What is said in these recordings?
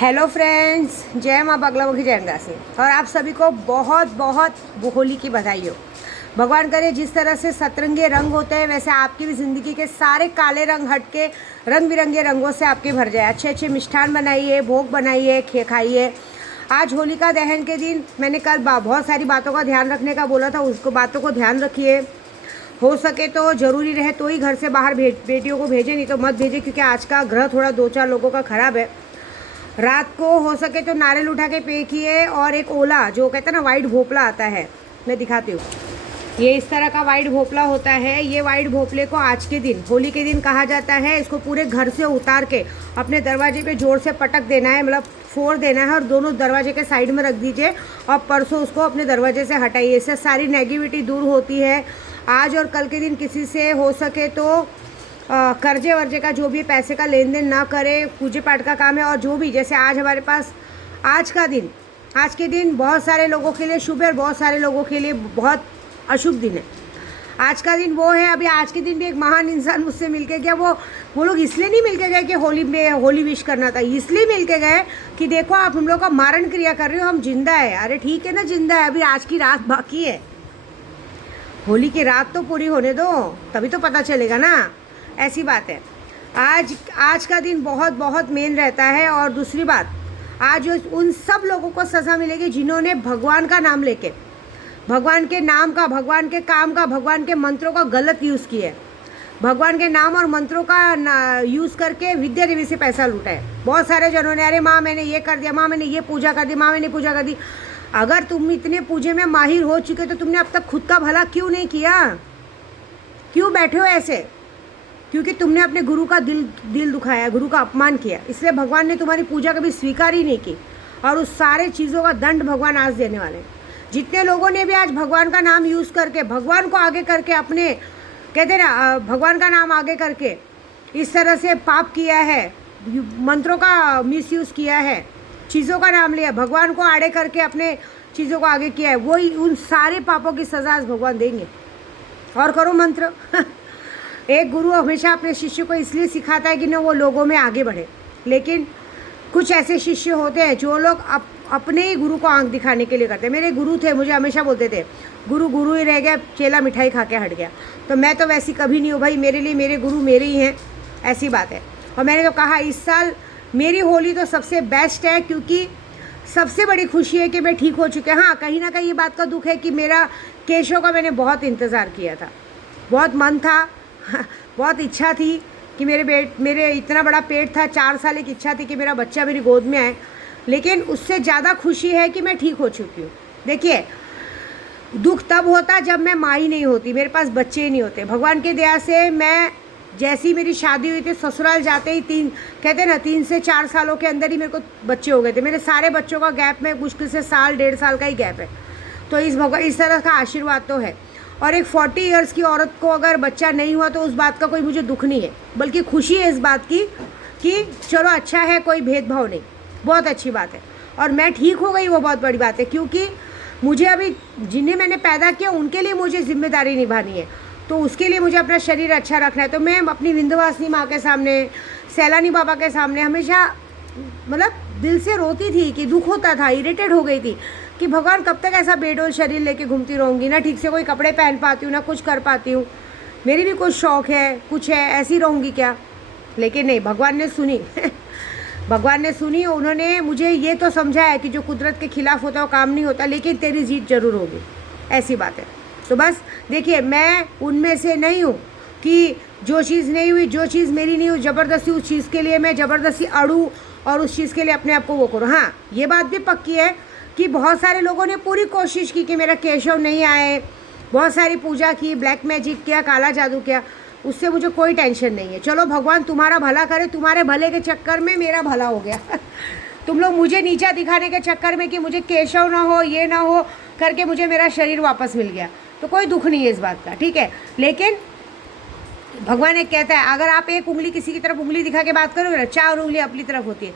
Hello friends, जय माँ बगला मुखी जय अंगासी। और आप सभी को बहुत बहुत होली की बधाई हो। भगवान करे जिस तरह से सतरंगे रंग होते हैं वैसे आपकी भी ज़िंदगी के सारे काले रंग हट के रंग बिरंगे रंगों से आपके भर जाए। अच्छे अच्छे मिष्ठान बनाइए, भोग बनाइए, खाइए। आज होलिका दहन के दिन मैंने कल बहुत सारी बातों का ध्यान रखने का बोला था, उसको बातों को ध्यान रखिए। हो सके तो ज़रूरी रहे तो ही घर से बाहर बेटियों को भेजें, नहीं तो मत भेजें, क्योंकि आज का ग्रह थोड़ा 2-4 लोगों का ख़राब है। रात को हो सके तो नारियल उठा के फेंकिए, और एक ओला जो कहते हैं ना वाइट भोपला आता है, मैं दिखाती हूँ। ये इस तरह का वाइट भोपला होता है। ये वाइट भोपले को आज के दिन, होली के दिन कहा जाता है। इसको पूरे घर से उतार के अपने दरवाजे पे जोर से पटक देना है, मतलब फोड़ देना है, और दोनों दरवाजे के साइड में रख दीजिए और परसों उसको अपने दरवाजे से हटाइए। इससे सारी नेगेटिविटी दूर होती है। आज और कल के दिन किसी से हो सके तो कर्जे वर्जे का जो भी पैसे का लेन देन ना करे। पूजे पाठ का काम है, और जो भी जैसे आज हमारे पास आज के दिन बहुत सारे लोगों के लिए शुभ है और बहुत सारे लोगों के लिए बहुत अशुभ दिन है। आज का दिन वो है। अभी आज के दिन भी एक महान इंसान मुझसे मिलके गया। वो लोग इसलिए नहीं मिलके गए कि होली विश करना था, इसलिए मिलके गए कि देखो आप हम लोग का मारण क्रिया कर रहे हो, हम जिंदा है। अरे ठीक है ना, जिंदा है, अभी आज की रात बाकी है। होली की रात तो पूरी होने दो, तभी तो पता चलेगा ना। ऐसी बात है। आज का दिन बहुत बहुत मेन रहता है। और दूसरी बात, आज उन सब लोगों को सज़ा मिलेगी जिन्होंने भगवान का नाम लेके, भगवान के नाम का, भगवान के काम का, भगवान के मंत्रों का गलत यूज़ किया है। भगवान के नाम और मंत्रों का यूज़ करके विद्या देवी से पैसा लूटा है। बहुत सारे जनों ने, अरे माँ मैंने ये कर दिया, माँ मैंने ये पूजा कर दी, माँ मैंने पूजा कर दी। अगर तुम इतने पूजे में माहिर हो चुके तो तुमने अब तक खुद का भला क्यों नहीं किया? क्यों बैठे हो ऐसे? क्योंकि तुमने अपने गुरु का दिल दुखाया, गुरु का अपमान किया, इसलिए भगवान ने तुम्हारी पूजा कभी स्वीकार ही नहीं की। और उस सारे चीज़ों का दंड भगवान आज देने वाले हैं। जितने लोगों ने भी आज भगवान का नाम यूज़ करके, भगवान को आगे करके, अपने कहते ना भगवान का नाम आगे करके इस तरह से पाप किया है, मंत्रों का मिसयूज़ किया है, चीज़ों का नाम लिया, भगवान को आड़े करके अपने चीज़ों को आगे किया है, वही उन सारे पापों की सज़ा आज भगवान देंगे। और करो मंत्र। एक गुरु हमेशा अपने शिष्य को इसलिए सिखाता है कि ना वो लोगों में आगे बढ़े, लेकिन कुछ ऐसे शिष्य होते हैं जो लोग अपने ही गुरु को आंख दिखाने के लिए करते हैं। मेरे गुरु थे, मुझे हमेशा बोलते थे गुरु गुरु ही रह गया, चेला मिठाई खा के हट गया। तो मैं तो वैसी कभी नहीं हूँ भाई, मेरे लिए मेरे गुरु मेरे ही हैं, ऐसी बात है। और मैंने तो कहा इस साल मेरी होली तो सबसे बेस्ट है, क्योंकि सबसे बड़ी खुशी है कि मैं ठीक हो चुकी हूँ। हाँ, कहीं ना कहीं ये बात का दुख है कि मेरा केशव का मैंने बहुत इंतज़ार किया था, बहुत मन था, बहुत इच्छा थी कि मेरे इतना बड़ा पेट था, 4 साल एक इच्छा थी कि मेरा बच्चा मेरी गोद में आए। लेकिन उससे ज़्यादा खुशी है कि मैं ठीक हो चुकी हूँ। देखिए, दुख तब होता जब मैं माँ ही नहीं होती, मेरे पास बच्चे ही नहीं होते। भगवान की दया से मैं जैसी मेरी शादी हुई थी, ससुराल जाते ही 3 से 4 सालों के अंदर ही मेरे को बच्चे हो गए थे। मेरे सारे बच्चों का गैप में मुश्किल से 1.5 साल का ही गैप है। तो इस तरह का आशीर्वाद तो है। और एक 40 इयर्स की औरत को अगर बच्चा नहीं हुआ तो उस बात का कोई मुझे दुख नहीं है, बल्कि खुशी है इस बात की कि चलो अच्छा है, कोई भेदभाव नहीं, बहुत अच्छी बात है। और मैं ठीक हो गई, वो बहुत बड़ी बात है, क्योंकि मुझे अभी जिन्हें मैंने पैदा किया उनके लिए मुझे जिम्मेदारी निभानी है। तो उसके लिए मुझे अपना शरीर अच्छा रखना है। तो मैं अपनी विंध्यवासिनी माँ के सामने, सैलानी बाबा के सामने हमेशा मतलब दिल से रोती थी, कि दुख होता था, इरिटेट हो गई थी कि भगवान कब तक ऐसा बेडोल शरीर लेके घूमती रहूँगी, ना ठीक से कोई कपड़े पहन पाती हूँ, ना कुछ कर पाती हूँ, मेरी भी कुछ शौक़ है, कुछ है, ऐसी रहूँगी क्या? लेकिन नहीं, भगवान ने सुनी। भगवान ने सुनी। उन्होंने मुझे ये तो समझाया कि जो कुदरत के खिलाफ होता है वो काम नहीं होता, लेकिन तेरी जीत जरूर होगी, ऐसी बात है। तो बस देखिए, मैं उनमें से नहीं हूँ कि जो चीज़ नहीं हुई, जो चीज़ मेरी नहीं हुई, ज़बरदस्ती उस चीज़ के लिए मैं ज़बरदस्ती अड़ूँ और उस चीज़ के लिए अपने आप को वो करूँ। हाँ, ये बात भी पक्की है कि बहुत सारे लोगों ने पूरी कोशिश की कि मेरा केशव नहीं आए, बहुत सारी पूजा की, ब्लैक मैजिक किया, काला जादू किया, उससे मुझे कोई टेंशन नहीं है। चलो भगवान तुम्हारा भला करे, तुम्हारे भले के चक्कर में मेरा भला हो गया। तुम लोग मुझे नीचा दिखाने के चक्कर में कि मुझे केशव ना हो, ये ना हो करके मुझे मेरा शरीर वापस मिल गया, तो कोई दुख नहीं है इस बात का, ठीक है। लेकिन भगवान एक कहता है, अगर आप एक उंगली किसी की तरफ उंगली दिखा के बात करोगे ना, 4 उंगली अपनी तरफ होती है,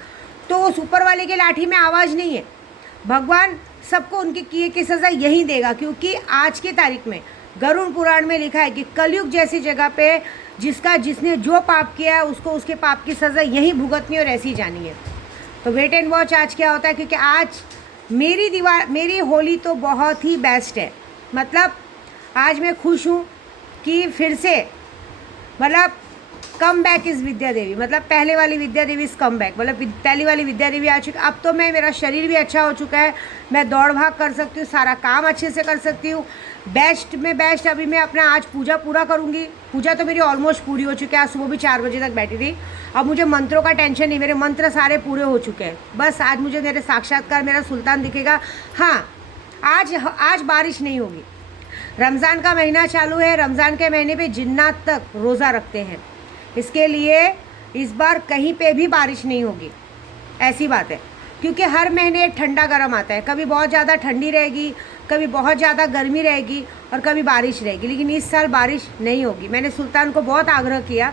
तो उस ऊपर वाले के लाठी में आवाज़ नहीं है। भगवान सबको उनके किए की सज़ा यही देगा, क्योंकि आज की तारीख में गरुड़ पुराण में लिखा है कि कलयुग जैसी जगह पे जिसने जो पाप किया है उसको उसके पाप की सज़ा यही भुगतनी और ऐसी जानी है। तो वेट एंड वॉच आज क्या होता है, क्योंकि आज मेरी होली तो बहुत ही बेस्ट है। मतलब आज मैं खुश हूँ कि फिर से मतलब कम बैक इज़ विद्या देवी, मतलब पहले वाली विद्या देवी इज़ कम बैक, मतलब पहली वाली विद्या देवी आ चुकी। अब तो मेरा शरीर भी अच्छा हो चुका है, मैं दौड़ भाग कर सकती हूँ, सारा काम अच्छे से कर सकती हूँ। बेस्ट में बेस्ट अभी मैं अपना आज पूजा पूरा करूँगी। पूजा तो मेरी ऑलमोस्ट पूरी हो चुकी है, आज सुबह भी 4 बजे तक बैठी थी। अब मुझे मंत्रों का टेंशन नहीं, मेरे मंत्र सारे पूरे हो चुके हैं। बस आज मुझे मेरे साक्षात्कार मेरा सुल्तान दिखेगा। हाँ, आज बारिश नहीं होगी। रमज़ान का महीना चालू है, रमज़ान के महीने पे जिन्नात तक रोज़ा रखते हैं, इसके लिए इस बार कहीं पे भी बारिश नहीं होगी, ऐसी बात है। क्योंकि हर महीने ठंडा गर्म आता है, कभी बहुत ज़्यादा ठंडी रहेगी, कभी बहुत ज़्यादा गर्मी रहेगी और कभी बारिश रहेगी, लेकिन इस साल बारिश नहीं होगी। मैंने सुल्तान को बहुत आग्रह किया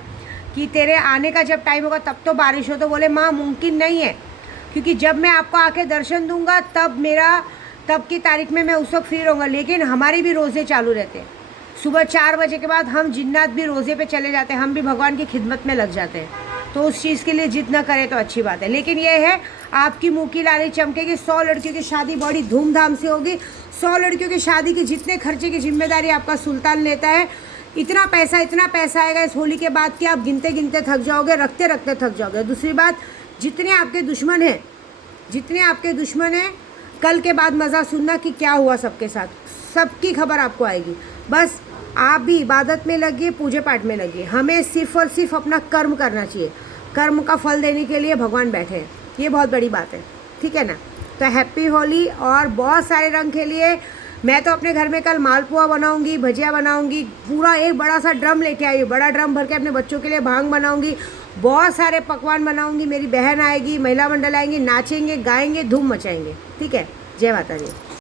कि तेरे आने का जब टाइम होगा तब तो बारिश हो, तो बोले माँ मुमकिन नहीं है, क्योंकि जब मैं आपको आके दर्शन दूंगा तब की तारीख में मैं उस वक्त फ्री रहूँगा। लेकिन हमारे भी रोज़े चालू रहते हैं, सुबह 4 बजे के बाद हम जिन्नात भी रोज़े पे चले जाते हैं, हम भी भगवान की खिदमत में लग जाते हैं। तो उस चीज़ के लिए जिद न करें तो अच्छी बात है। लेकिन ये है, आपकी मुँह की लाली चमकेगी। 100 लड़कियों की शादी बड़ी धूमधाम से होगी। 100 लड़कियों की शादी की जितने खर्चे की जिम्मेदारी आपका सुल्तान लेता है, इतना पैसा आएगा इस होली के बाद कि आप गिनते गिनते थक जाओगे, रखते रखते थक जाओगे। दूसरी बात, जितने आपके दुश्मन हैं कल के बाद मज़ा सुनना कि क्या हुआ सबके साथ, सबकी खबर आपको आएगी। बस आप भी इबादत में लगिए, पूजे पाठ में लगिए। हमें सिर्फ और सिर्फ अपना कर्म करना चाहिए, कर्म का फल देने के लिए भगवान बैठे हैं, ये बहुत बड़ी बात है, ठीक है ना। तो हैप्पी होली और बहुत सारे रंग खेलिए। मैं तो अपने घर में कल मालपुआ बनाऊंगी, भजिया बनाऊंगी, पूरा एक बड़ा सा ड्रम लेके आई हूँ, बड़ा ड्रम भर के अपने बच्चों के लिए भांग बनाऊंगी, बहुत सारे पकवान बनाऊंगी। मेरी बहन आएगी, महिला मंडल आएंगे, नाचेंगे, गाएंगे, धूम मचाएंगे, ठीक है। जय माता दी।